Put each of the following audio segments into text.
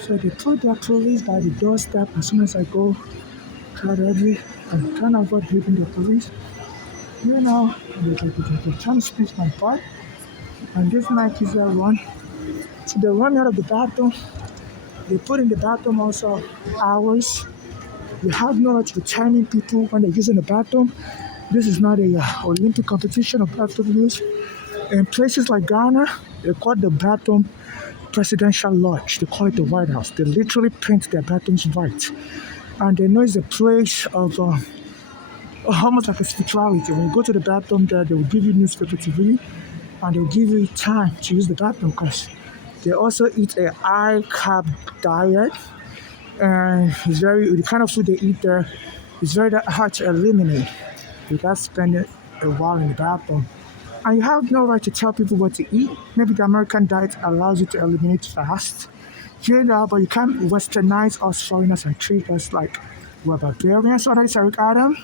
So they put their police by the doorstep as soon as I go car ready and trying to avoid hitting the police. They trying to squeeze my butt. And this night is run. So they run out of the bathroom. They put in the bathroom also hours. You have no right to be timing people when they're using the bathroom. This is not a Olympic competition of bathroom use. In places like Ghana, they call the bathroom presidential lodge. They call it the White House. They literally paint their bathrooms white. And they know it's a place of almost like a spirituality. When you go to the bathroom there, they will give you newspaper to read and they'll give you time to use the bathroom because they also eat a high carb diet and it's very the kind of food they eat there is very hard to eliminate without spending a while in the bathroom. And you have no right to tell people what to eat. Maybe the American diet allows you to eliminate fast. But you can't westernize us foreigners and treat us like we're barbarians. So that is Eric Adam.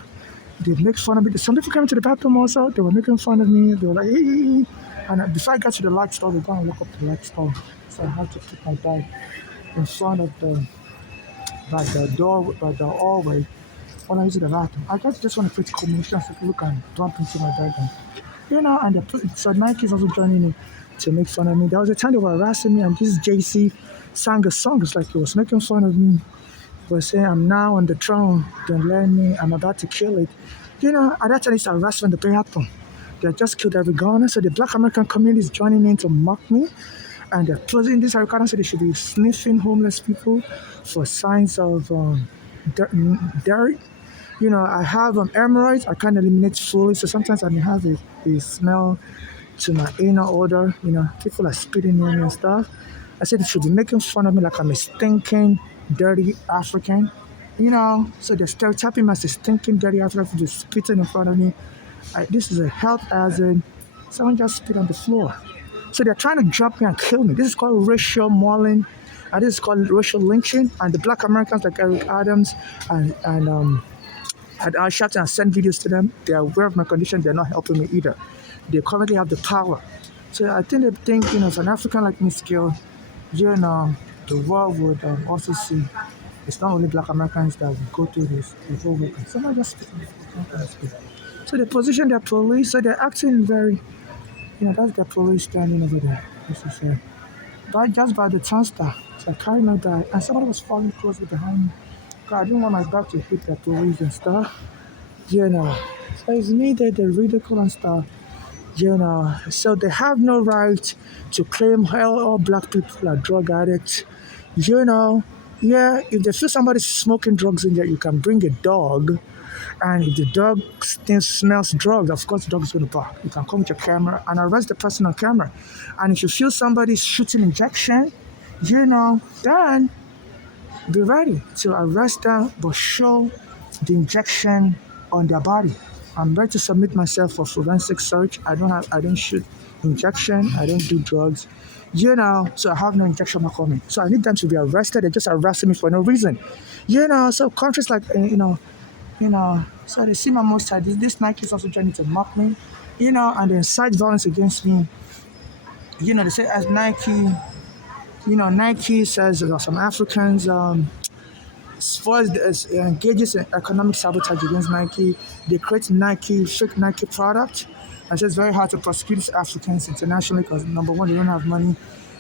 They make fun of me. Some people came to the bathroom also. They were making fun of me. They were like, hey. And before I got to the light store, they go and look up the light store. So I had to put my bag in front of the door, by the hallway when I use the bathroom. I just want to create combination so people can bump into my bag. And so Nike is also joining me to make fun of me. There was a time they were harassing me, and this JC sang a song. It's like he was making fun of me. He was saying, I'm now on the throne. Don't let me. I'm about to kill it. At that time, it's harassment the bathroom. They had just killed every Ghana. So the Black American community is joining in to mock me. And they're closing this Ghana so they should be sniffing homeless people for signs of dirt. I have hemorrhoids. I can't eliminate fully. So sometimes I may have a smell to my inner odor. People are spitting near me and stuff. I said they should be making fun of me like I'm a stinking, dirty African. So they're stereotyping me as a stinking, dirty African, just spitting in front of me. This is a health hazard. Someone just spit on the floor. So they're trying to jump me and kill me. This is called racial mauling, and this is called racial lynching. And the Black Americans like Eric Adams and I shot and sent videos to them. They are aware of my condition. They're not helping me either. They currently have the power. So I think they think, if an African like me skilled, the world would also see it's not only Black Americans that will go through this, the whole world. Someone just speak. So they position their police, so they're acting very, that's their police standing over there. This is just by the turnstile. So I carried my bag, and somebody was following closely behind me. Cause I didn't want my back to hit the police and stuff. So it's me that they ridicule and stuff. So they have no right to claim all black people are drug addicts. If they feel somebody's smoking drugs in there, you can bring a dog. And if the dog still smells drugs, of course the dog is going to bark. You can come with your camera and arrest the person on camera. And if you feel somebody's shooting injection, then be ready to arrest them, but show the injection on their body. I'm ready to submit myself for forensic search. I don't shoot injection. I don't do drugs. So I have no injection mark on me. So I need them to be arrested. They're just arresting me for no reason. So countries like, so they see my most side. This Nike is also trying to mock me, and they incite violence against me. They say as Nike, Nike says some Africans, engages in economic sabotage against Nike. They create fake Nike product. And so it's very hard to prosecute these Africans internationally because number one, they don't have money.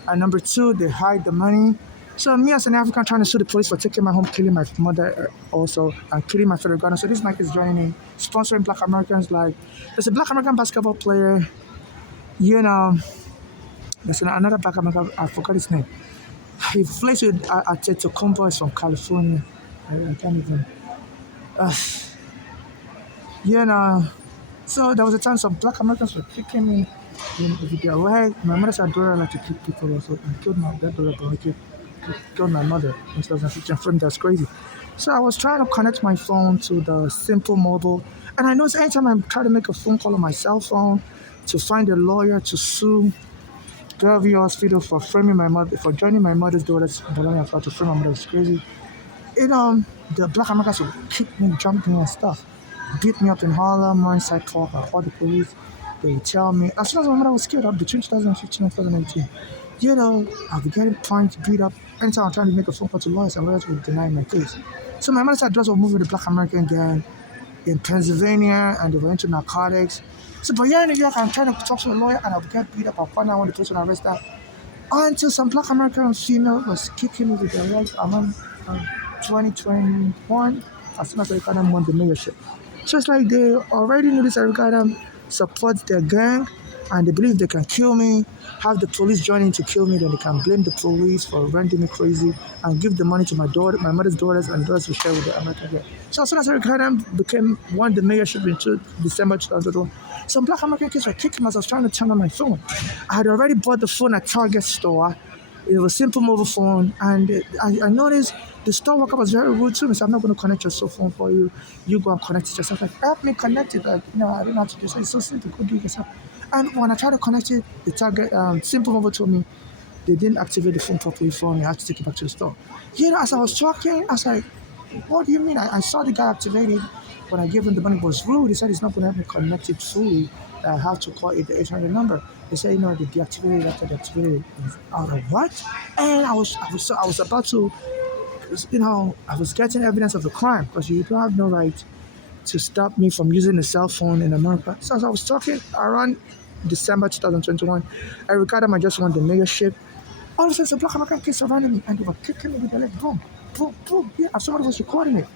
And number two, they hide the money. So me as an African trying to sue the police for taking my home, killing my mother also, and killing my fellow Ghana. So this Nike is joining in, sponsoring Black Americans. Like, there's a Black American basketball player, there's another Black American, I forgot his name. He plays with Antetokounmpo from California. I can't even. So there was a time some Black Americans were kicking me with their leg. My mother said, "Dora like to kick people also." I killed my dad, Dora, but I killed my mother in 2015. For me, that's crazy. So I was trying to connect my phone to the Simple Mobile, and I noticed anytime I try to make a phone call on my cell phone to find a lawyer to sue Bellevue Hospital for framing my mother, for joining my mother's daughter's Bologna to frame my mother, it's crazy. The Black Americans would kick me, jump me and stuff. Beat me up in Harlem, Morningside Park, I called the police. They tell me, as soon as my mother was killed, between 2015 and 2018, I'll be getting punched, beat up. Anytime I'm trying to make a phone call to lawyers, and lawyers will deny my case. So my mother said drugs were moving the Black American gang in Pennsylvania, and they were into narcotics. So, but here in New York, I'm trying to talk to a lawyer, and I'll get beat up. I'll find out when the person arrested. Until some Black American female was kicking me with their legs around 2021, as soon as Eric Adam won the mayorship. So it's like they already knew this Eric Adam supports their gang and they believe they can kill me, have the police join in to kill me, then they can blame the police for rendering me crazy and give the money to my daughter, my mother's daughters, and daughters will share with the American gang. So as soon as Eric Adam won the mayorship in December 2021, some Black American kids were kicking me as I was trying to turn on my phone. I had already bought the phone at Target store. It was a simple mobile phone, and I noticed the store worker was very rude to me. So I'm not going to connect your cell phone for you. You go and connect it yourself. Like, help me connect it. Like, no, I don't know how to do it. It's so simple. Go do it yourself. And when I tried to connect it, the Target simple mobile told me they didn't activate the phone properly for me. I had to take it back to the store. As I was talking, I was like, what do you mean? I saw the guy activated. When I gave him the money, it was rude. He said he's not going to help me connect it fully. I have to call it the 800 number. They said, they deactivated after they activated it. I was like, what? And I was about to, I was getting evidence of the crime because you don't have no right to stop me from using a cell phone in America. So as I was talking around December 2021, Eric Adam, I just won the mayorship. All of a sudden, some Black American kids surrounded me and they were kicking me with their legs. Boom, boom, boom. Yeah, and somebody was recording it.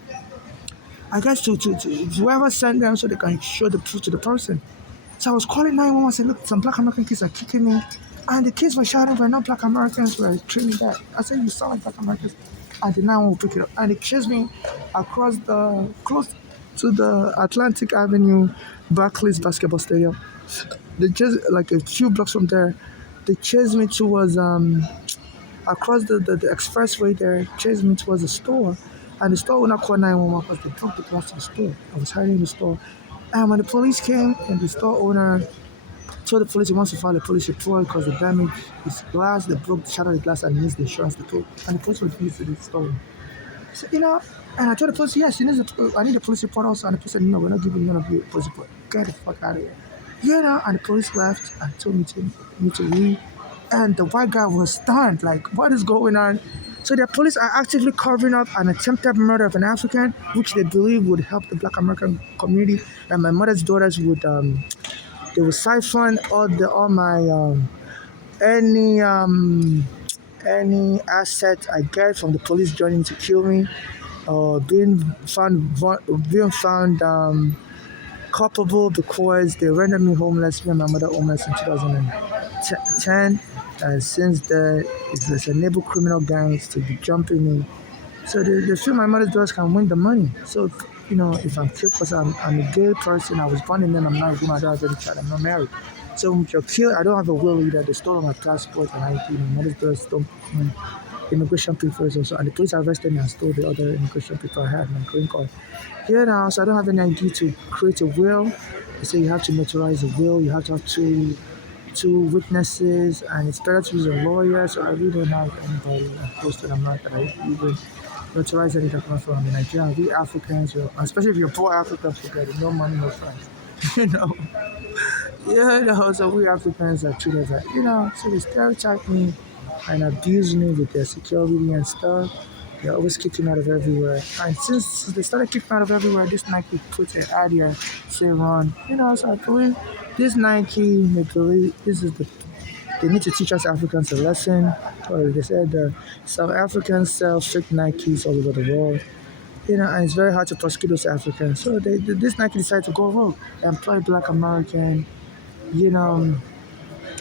I guess to whoever sent them so they can show the proof to the person. So I was calling 911 and said, look, some Black American kids are kicking me. And the kids were shouting, we're not Black Americans, we're Trinidad. I said, you sound like Black Americans. And the 911 will pick it up. And they chased me close to the Atlantic Avenue Barclays basketball stadium. They just, like a few blocks from there, they chased me towards, across the expressway there, chased me towards the store. And the store would not call 911 because they broke the glass of the store. I was hiding in the store. And when the police came and the store owner told the police he wants to file a police report because the damage is glass, they shattered the glass and needs the insurance to pay. And the police refused to the store. So, and I told the police, yes, I need a police report also. And the police said, no, we're not giving none of you a police report. Get the fuck out of here. And the police left and told me to leave. And the white guy was stunned, like, what is going on? So the police are actively covering up an attempted murder of an African, which they believe would help the Black American community. And my mother's daughters would, they would siphon all my any asset I get from the police joining to kill me, or being found culpable because they rendered me homeless, me and my mother homeless in 2010. And since then, it's enabled criminal gangs to be jumping me. So they feel my mother's daughters can win the money. So, if I'm killed because I'm a gay person, I was born in then I'm not a woman, I don't have any child, I'm not married. So if you're killed, I don't have a will either. They stole my passport and ID. My mother's daughters stole my immigration papers also. And the police arrested me and stole the other immigration paper I had, my green card. So I don't have any idea to create a will. They say you have to notarize a will, you have to have two witnesses, and it's better to use a lawyer. So I really don't have anybody close to them that I even notarize any document from in Nigeria. We Africans, especially if you're poor Africans, forget it, no money, no friends. you know. So we Africans are treated like, so they stereotype me and abuse me with their security and stuff. They're always kicking out of everywhere. And since they started kicking out of everywhere, this Nike put an ad here, say run. So I believe this Nike, they believe they need to teach us Africans a lesson. Or they said some Africans sell fake Nikes all over the world. And it's very hard to prosecute those Africans. So this Nike decided to go rogue, employ Black American,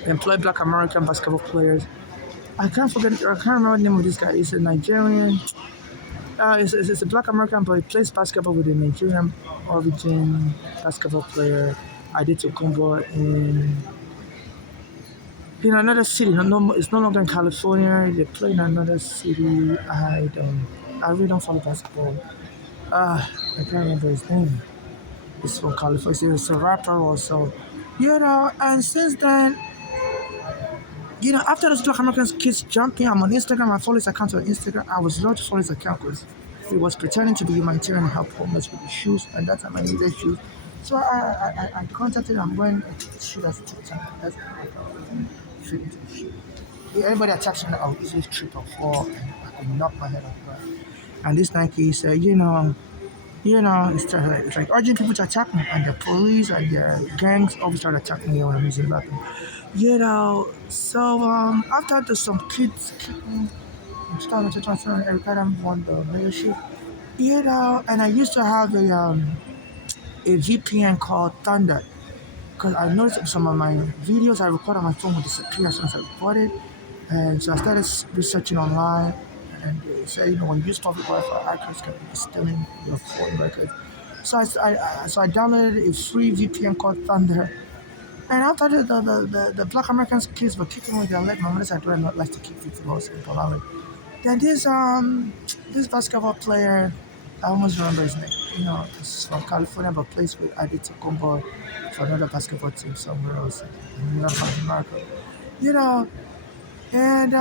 employ Black American basketball players. I can't remember the name of this guy. He's a Nigerian. It's a Black American, but he plays basketball with a Nigerian origin basketball player. Adetokunbo in another city. No, it's no longer in California. They play in another city. I really don't follow basketball. I can't remember his name. He's from California. He's a rapper also. And since then, after those Black American kids jumping, I'm on Instagram. I follow his account on Instagram. I was allowed to follow his account because he was pretending to be humanitarian and help homeless with the shoes, and that time I needed shoes. So I contacted him when I took the shoe as a time. That's how I fit into the shoe. Anybody attacks me, I'll easily trip or fall and I could knock my head off the ground. And this Nike said, it's like urging people to attack me, and the police and their gangs always try to attack me when I'm using the bathroom. So after the, some kids kicked me in 2020, Eric Adam won the mayorship. And I used to have a VPN called Thunder because I noticed some of my videos I record on my phone would disappear as soon as I record it. And so I started researching online, and they say, when you use public Wi-Fi, hackers can be stealing your phone records. So I downloaded a free VPN called Thunder. And after the Black Americans kids were kicking with their leg, my mother said, "Do I not like to kick people in Palali?" Then this basketball player, I almost remember his name. He's from California, but plays with Adetokounmpo for another basketball team somewhere else in North America. You know, and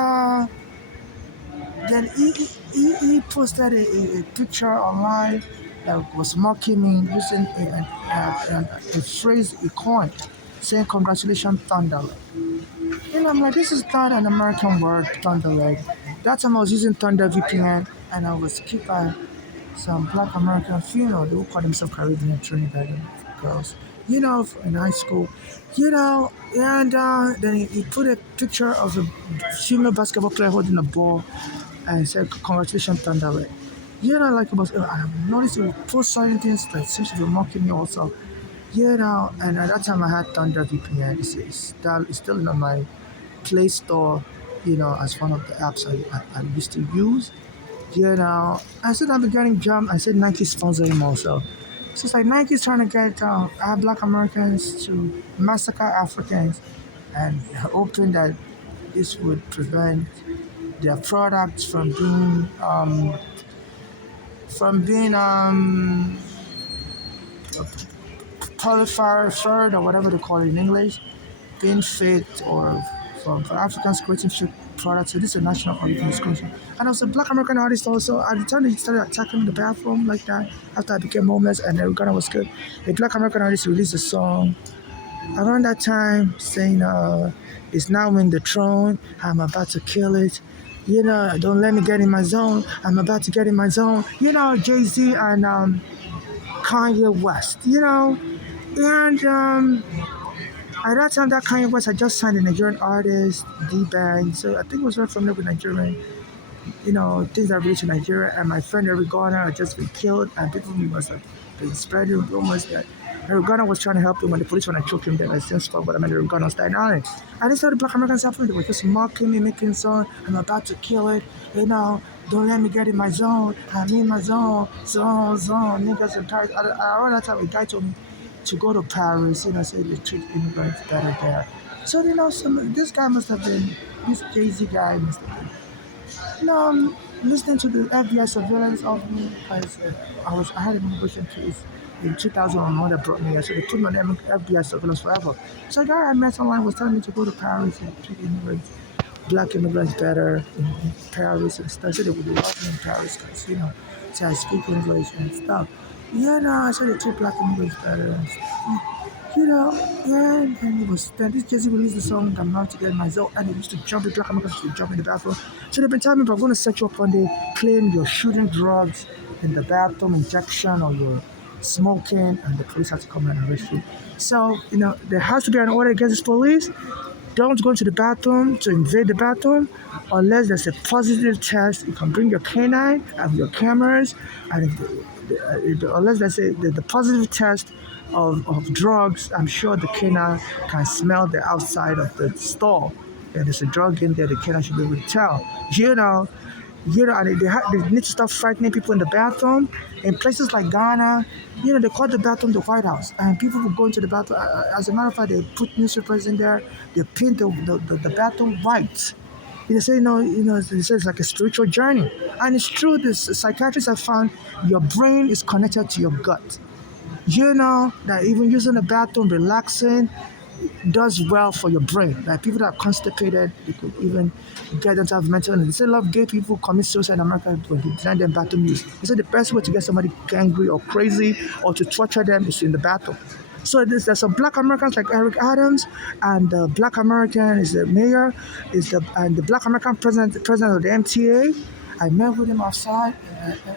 then he posted a picture online that was mocking me using a phrase he coined, saying "Congratulations, Thunderleg." I'm like, this is not an American word, Thunderleg. That time I was using Thunder VPN, and I was kicked by some Black American female. They would call themselves Caribbean Trinidadian girls. In high school. And then he put a picture of a female basketball player holding a ball and said, "Congratulations, Thunderleg." Like it was, I noticed he would post certain things that seems to be mocking me also. And at that time I had Thunder VPN. It's still on my Play Store, as one of the apps I used to use. I said I've been getting jumped. I said Nike sponsor him also. So it's like Nike's trying to get Black Americans to massacre Africans and hoping that this would prevent their products from being prolifered or whatever they call it in English, being faked or for Africans creating fake products. So this is a national origin discussion. And I was a Black American artist also. At the time they started attacking the bathroom like that, after I became homeless and Ghana was good, a Black American artist released a song around that time saying, "It's now in the throne, I'm about to kill it. Don't let me get in my zone. I'm about to get in my zone." Jay-Z and Kanye West. And at that time, that Kanye West had just signed a Nigerian artist, D-Bang. So I think it was very familiar with Nigerian, things that relate to Nigeria. And my friend Eric Garner had just been killed, and people must have been spreading rumors that Eric Garner was trying to help him when the police went and choked him dead. I since spoke, but I mean, Eric Garner's died on it. And this is how the Black Americans happened. They were just mocking me, making song, "I'm about to kill it. Don't let me get in my zone. I'm in my zone, zone, niggas and guys." Around that time, a guy told me to go to Paris, say they treat immigrants better there. So, this guy must have been, this Jay-Z guy must have been, listening to the FBI surveillance of me because I had an immigration case in 2001 that brought me here. So they put me on FBI surveillance forever. So the guy I met online was telling me to go to Paris and treat immigrants, Black immigrants better in Paris and stuff. So they would love me in Paris because, say I speak English and stuff. I said they treat Black immigrants better and stuff. And it was then this Jay-Z released the song "I'm Not to Get in My Zone," and it used to jump in Black Americans to jump in the bathroom. So they've been telling me, "But I'm going to set you up one day, claim you're shooting drugs in the bathroom, injection, or you're smoking," and the police have to come and arrest you. So, there has to be an order against this police. Don't go to the bathroom to invade the bathroom unless there's a positive test. You can bring your canine and your cameras, and unless there's the positive test of drugs, I'm sure the canine can smell the outside of the stall. And there's a drug in there, the canine should be able to tell. And they need to stop frightening people in the bathroom. In places like Ghana, they call the bathroom the White House, and people will go into the bathroom. As a matter of fact, they put newspapers in there. They paint the bathroom white. They say, they say it's like a spiritual journey. And it's true, this psychiatrists have found your brain is connected to your gut. That even using the bathroom, relaxing, does well for your brain. Like people that are constipated, they could even get them to have mental illness. They say a lot of gay people commit suicide in America when they deny them bathroom use. They say the best way to get somebody angry or crazy or to torture them is in the bathroom. So there's some black Americans like Eric Adams, and the black American is the mayor, and the black American president of the MTA. I met with him outside.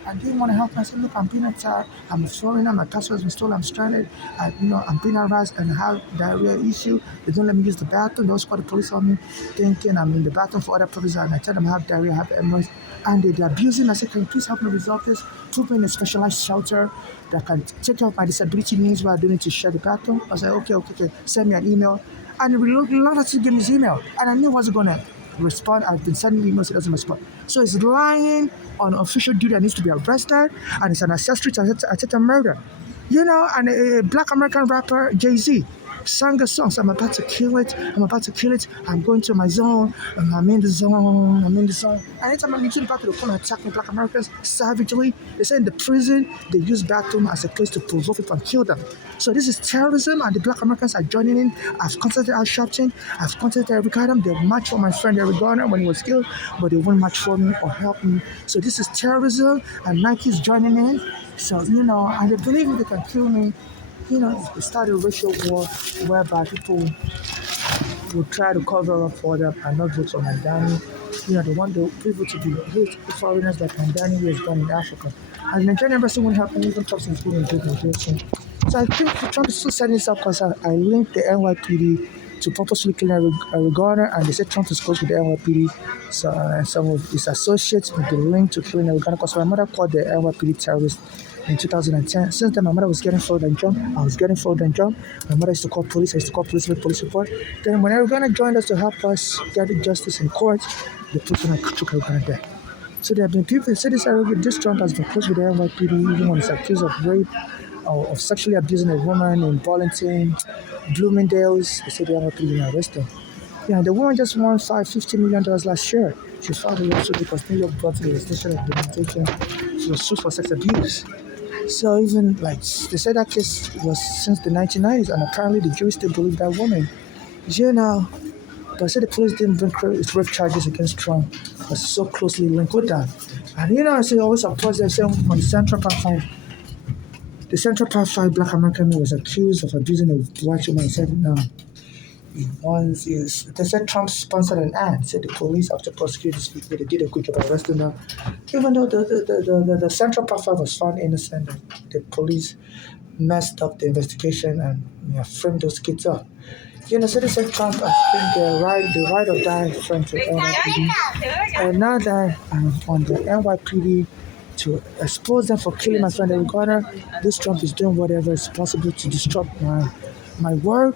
I didn't want to help him. I said, look, I'm being attacked. I'm a foreigner. My passport has been stolen. I'm stranded. I'm being harassed and have diarrhea issue. They don't let me use the bathroom. They also call the police on me, thinking I'm in the bathroom for other purposes. And I tell them I have diarrhea, I have hemorrhoids. And they're abusing me. I said, can you please help me resolve this? Put me in a specialized shelter that can take care of my disability needs while I don't need to share the bathroom. I was like, okay. Send me an email. And he reluctant to give me his email. And I knew he wasn't going to respond. I've been sending emails, he doesn't respond. So he's lying on official duty that needs to be arrested, and it's an accessory to attempted murder. And a black American rapper, Jay-Z, sang a song, so I'm about to kill it, I'm going to my zone, and I'm in the zone. Anytime I'm into the back of the phone attacking black Americans savagely, they say in the prison, they use bathroom as a place to provoke people and kill them. So this is terrorism, and the black Americans are joining in. I've contacted Al Sharpton, I've contacted Eric Adam. They've matched for my friend Eric Garner when he was killed, but they won't match for me or help me. So this is terrorism, and Nike's joining in. So, and they believe they can kill me. It started a racial war whereby people will try to cover up for them and not vote for Mandani. They want the people to be hate the foreigners like Mandani who has done in Africa. And the Nigerian embassy won't help me, even Thompson's going to do it. So I think Trump is still setting this up because I linked the NYPD to purposely kill Eric Garner, and they said Trump is close with the NYPD. So and some of his associates with the link to killing Eric Garner, because my mother called the NYPD terrorist in 2010. Since then, my mother was getting followed and jumped. I was getting followed and jumped. My mother used to call police. I used to call police, make police report. Then when Eric Garner joined us to help us get justice in court, the person took Eric Garner dead. So there have been people who say this Trump has been close with the NYPD, even when he's accused of rape or of sexually abusing a woman in Burlington, Bloomingdale's. They say the NYPD didn't arrest him. The woman just won $50 million last year. She filed a lawsuit because New York brought the legislation of implementation. She was sued for sex abuse. So even they said that case was since the 1990s, and apparently the jury still believe that woman. But I said the police didn't bring rape charges against Trump. It was so closely linked with that. And I say always oppose them, saying on the Central Park 5. The Central Park 5 black American was accused of abusing a white woman. He said no. They said Trump sponsored an ad. Said the police after prosecuting these people, they did a good job arresting them. Even though the Central Park 5 was found innocent, the police messed up the investigation and framed those kids up. So they said Trump has been the ride or die friend to NYPD. And now that I'm on the NYPD to expose them for killing my friend Eric Garner, this Trump is doing whatever is possible to disrupt my work,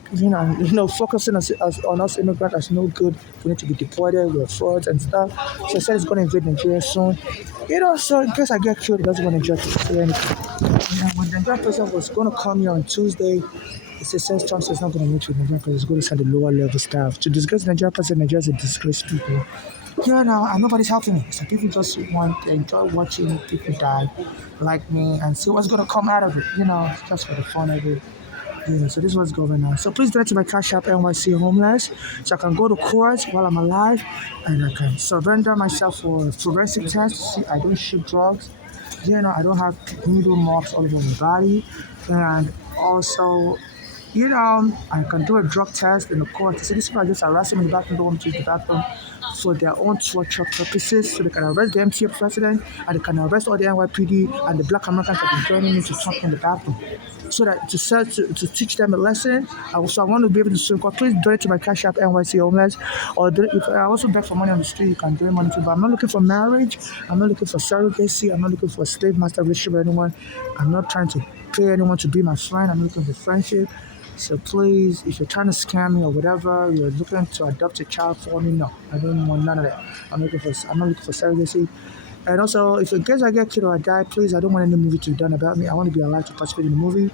focusing on us immigrants as no good. We need to be deported, we're frauds and stuff. So I said it's going to invade Nigeria soon. So in case I get killed, he doesn't want to say anything. When the Nigerian president was going to come here on Tuesday, he says Trump says not going to meet with Nigerian president, he's going to send the lower level staff. To disgrace Nigerian president, Nigeria is a disgrace people. And nobody's helping me. So people just want to enjoy watching people die like me and see what's going to come out of it, just for the fun of it. So this is what's going on. So please donate to my Cash App NYC Homeless, so I can go to court while I'm alive and I can surrender myself for forensic tests. See, I don't shoot drugs. I don't have needle marks all over my body. And also, I can do a drug test in the court. So these people are just harassing me in the bathroom, don't want me to use the bathroom for their own torture purposes. So they can arrest the MTA president and they can arrest all the NYPD and the black Americans that have been joining me to talk in the bathroom. So that to teach them a lesson. So I want to be able to sue. Please donate to my Cash App NYC Homeless, or if I also beg for money on the street, you can donate money too. But I'm not looking for marriage. I'm not looking for surrogacy. I'm not looking for a slave master relationship with anyone. I'm not trying to pay anyone to be my friend. I'm looking for friendship. So please, if you're trying to scam me or whatever, you're looking to adopt a child for me, no, I don't want none of that. I'm not looking for surrogacy. And also, if in case I get killed or I die, please, I don't want any movie to be done about me. I want to be alive to participate in the movie.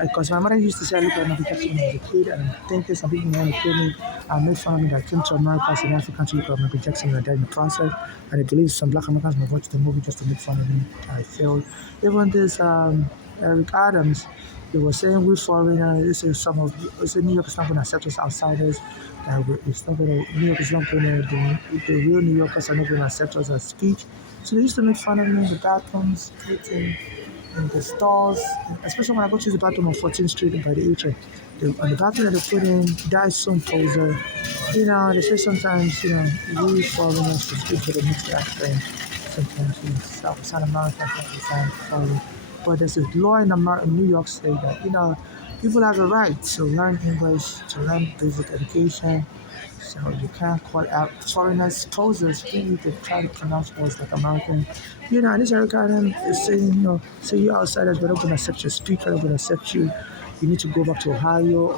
Because my mother used to say I look like Michael Jackson when I was a kid, and I think some people want to kill me and make fun of me that I came to America as an African to look like Michael Jackson and I died in the process. And I believe some black Americans might watch the movie just to make fun of me. I failed. Even this Eric Adams, they were saying we foreigners, New York is not going to accept us outsiders. New York is not going to, the real New Yorkers are not going to accept us as speech. So they used to make fun of me in the bathrooms, eating. in the stalls, especially when I go to the bathroom on 14th Street by the A-train. On the bathroom that they put in, that is some poser. They say sometimes, we foreigners should speak to the mixed accent. Sometimes we South America sometimes follow. But there's a law in New York State that, people have a right to learn English, to learn basic education. So you can't call out foreigners posers really to try to pronounce words like American. And this Eric Adam is saying, say you outsiders, we're not going to accept your speech, we're not going to accept you. You need to go back to Ohio.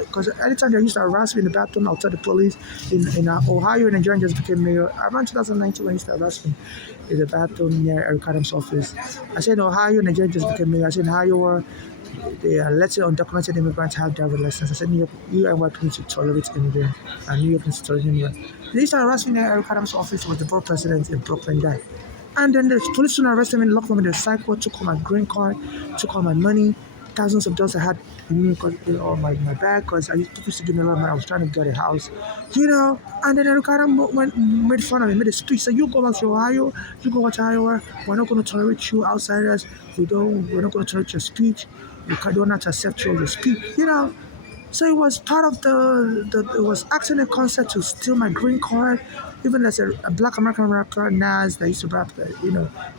Because anytime they used to harass me in the bathroom, I'll tell the police. In Ohio, Nigerian just became mayor. Around 2019, when he used to harass me in the bathroom near Eric Adams' office. I said in Ohio, Nigerian just became mayor. I said in Iowa, they let undocumented immigrants have driver's license. I said New York, you and what needs to tolerate immigrants, and New York needs to tolerate immigrants. They used to harass me near Eric Adams' office was the borough president in Brooklyn died. And then the police soon arrested me, locked me in the cycle, took all my green card, took all my money, thousands of dollars I had in me, all my bag, because people used to give me a lot of money. I was trying to get a house, And then Eric Adams made fun of me, made a speech, said, you go back to Ohio, you go back to Iowa, we're not going to tolerate you outsiders, we're not going to tolerate your speech, we don't have to accept your speech, So it was part of it was actually a concept to steal my green card. Even as a black American rapper, Nas, that used to rap,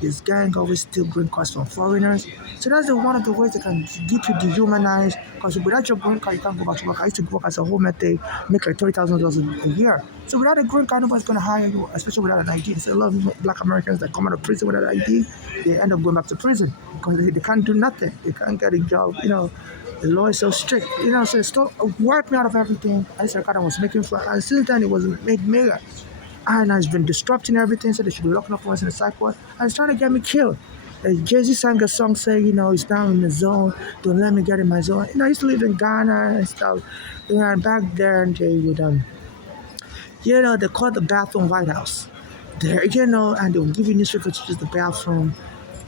his gang always steal green cards from foreigners. So that's one of the ways they can get you dehumanized. Because without your green card, you can't go back to work. I used to work as a homemaker, make like $30,000 a year. So without a green card, nobody's going to hire you, especially without an ID. So a lot of black Americans that come out of prison without an ID, they end up going back to prison because they can't do nothing. They can't get a job, The law is so strict, so it wiped me out of everything. I said, God, I was making fun. And since then, it was made mayor. And it's been disrupting everything, so they should be locking up us in the psych ward. And it's trying to get me killed. Jay-Z sang a song saying, he's down in the zone. Don't let me get in my zone. I used to live in Ghana and stuff. And back there, they would, they call the bathroom White House. There, and they'll give you newspaper to use the bathroom.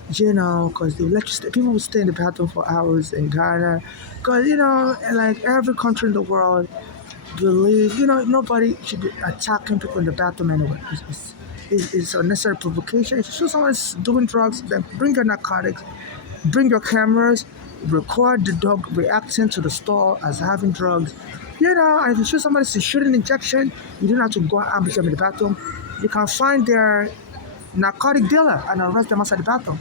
Because people would stay in the bathroom for hours in Ghana. Because, like every country in the world believe, nobody should be attacking people in the bathroom anyway. It's unnecessary provocation. If you see someone's doing drugs, then bring your narcotics, bring your cameras, record the dog reacting to the store as having drugs. And if you see somebody's shooting injection, you don't have to go and ambush them in the bathroom. You can find their narcotic dealer and arrest them outside the bathroom.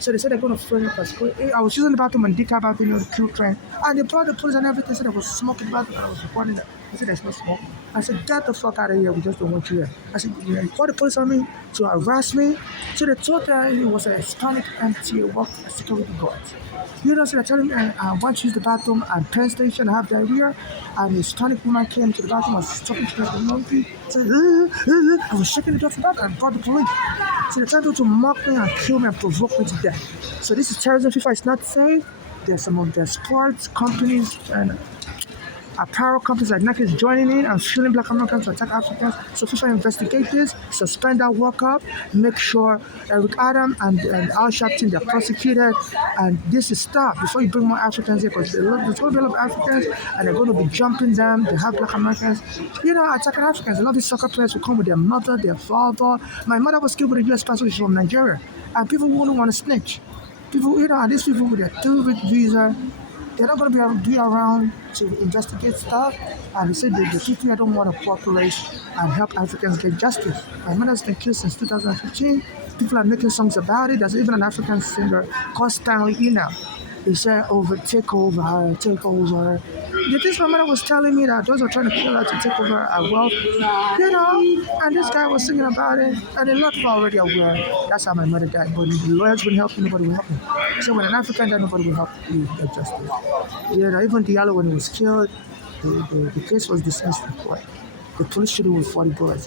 So they said they're going to frame up. I was using the bathroom on DeKalb Avenue, the Q train, and they brought the police and everything. Said there was smoke in the bathroom. I was recording that. They said there's no smoke. I said, get the fuck out of here. We just don't want you here. I said, you called the police on me to harass me. So they told that it was a Hispanic MTA security guard. So they're telling me I want to use the bathroom at Penn Station. I have diarrhea. And a Hispanic woman came to the bathroom. I was talking to the laundry. Said, I was shaking the door for that and brought the police. So they tried to mock me and kill me and provoke me to death. So this is terrorism. FIFA is not safe. There's some of the sports companies and apparel companies like Nike is joining in and fueling black Americans to attack Africans. So FIFA investigate this, suspend that workup, make sure Eric Adam and Al Sharpton, they're prosecuted, and this is stopped before you bring more Africans here, because there's going to be a lot of Africans and they're going to be jumping them. They have black Americans, attacking Africans. A lot of these soccer players will come with their mother, their father. My mother was killed with a US passport. She's from Nigeria, and people wouldn't want to snitch. People, and these people with their 2-week visa, they're not going to be able to be around to investigate stuff. And they said the people here don't want to cooperate and help Africans get justice. My mother's been killed since 2015. People are making songs about it. There's even an African singer called Stanley Ina. He said, take over. This my mother was telling me that those are trying to kill her to take over her wealth. And this guy was singing about it. And a lot of people are already aware. That's how my mother died. But the lawyers wouldn't help you, nobody will help you. So when an African died, nobody will help you get justice. Even Diallo, when he was killed, the case was dismissed in court. The police shot him with 40 bullets.